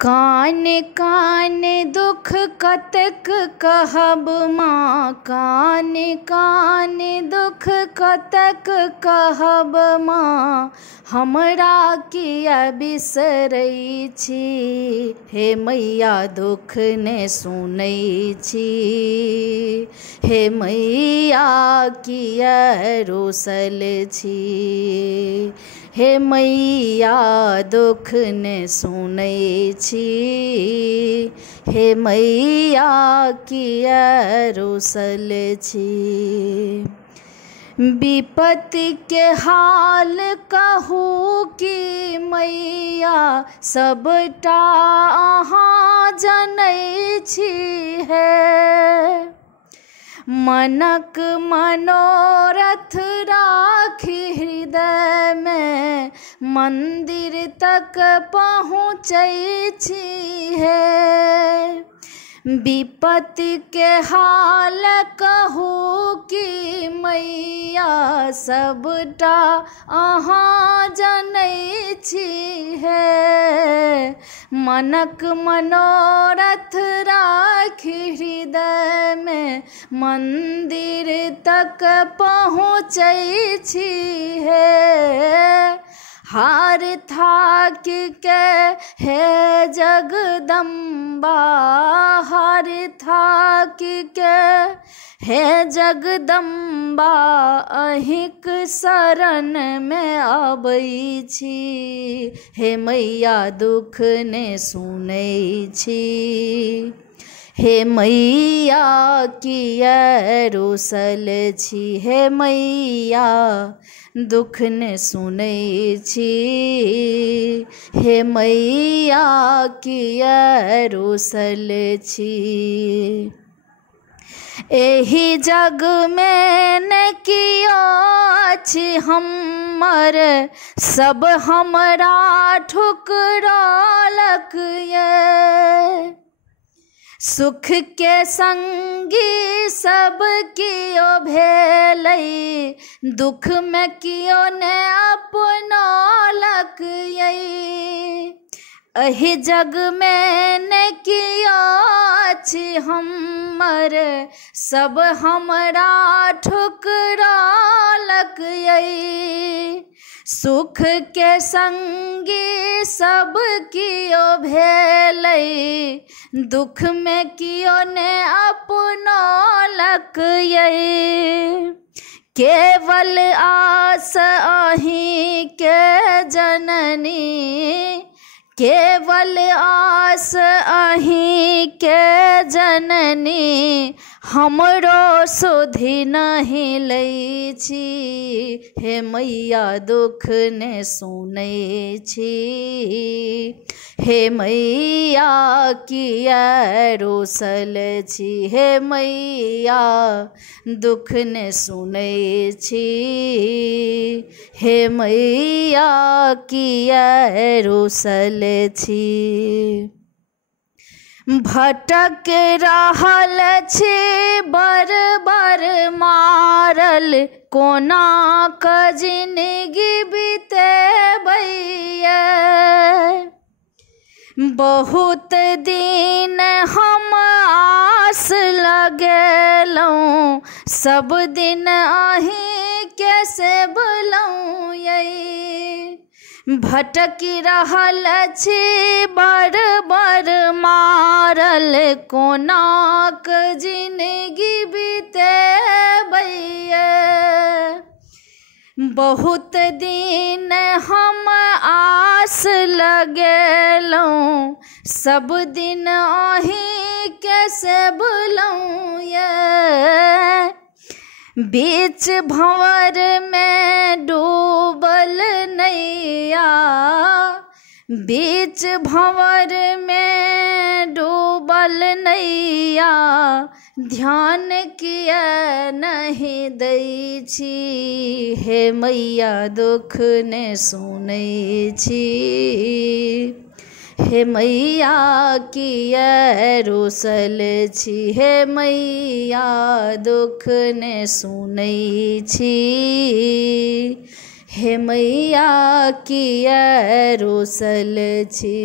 कान कान दुख कतक कहब माँ, कान कान दुख कतक कहब माँ, हमरा किया बिसरै छी। हे मैया दुख ने सुनै छी, हे मैया किया रोसल छी। हे मैया दुख ने सुनै छी, हे मैया किया रोसल छी। विपत्ति के हाल कहू कि मैया सबटा अहाँ जनै छी। है मनक मनोरथ राखी हृदय में, मंदिर तक पहुँचै छी। है विपत्ति के हाल कहू कि मैया सबटा अहाँ जनै छी। है मनक मनोरथ राखी हृदय में, मंदिर तक पहुँचै छी। है हार थाक के हे जगदम्बा, हार थाक के हे जगदम्बा, अहिंक शरण में आबै छी। हे मैया दुख ने सुनै छी, हे मैया किया रोसल छी। हे मैया दुख ने सुनै छी, हे मैया किया रोसल छी। एहि जग में न कियो अछि हमर, सब हमरा ठुकरालक ये। सुख के संगी सब कियो भेलै, दुख में कियो ने अपनालक ये। एहि जग में न कियो अछि हमर, सब हमरा ठुकरालक ये। सुख के संगी सब कियो भेलै, दुख में कियो ने अपनालक ये। केवल आस अहीं के जननी, केवल आस अहीं के जननी, हमरो सुधि नहीं लै छी। हे मैया दुख ने सुनै छी, हे मैया किया रोसल छी। हे मैया दुख ने सुनै छी, हे मैया किया रोसल छी। भटक रहल छी बर बर मारल, कोना क जिंदगी बितेबै ये। बहुत दिन हम आस लगेलौं, सब दिन अहीं के सेबलौं ये। भटकी रहल छी बर बर मारल, कोना क जिंदगी बितेबै ये। बहुत दिन हम आस लगेलौं, सब दिन अहीं के सेबलौं ये। बीच भंवर में डूबल नैया, बीच भंवर में डूबल नैया, ध्यान किया नहीं दै छी। हे मैया दुख ने सुनै छी, हे मैया किया रोसल छी। हे मैया दुख ने सुनै छी, हे मैया किया रोसल छी।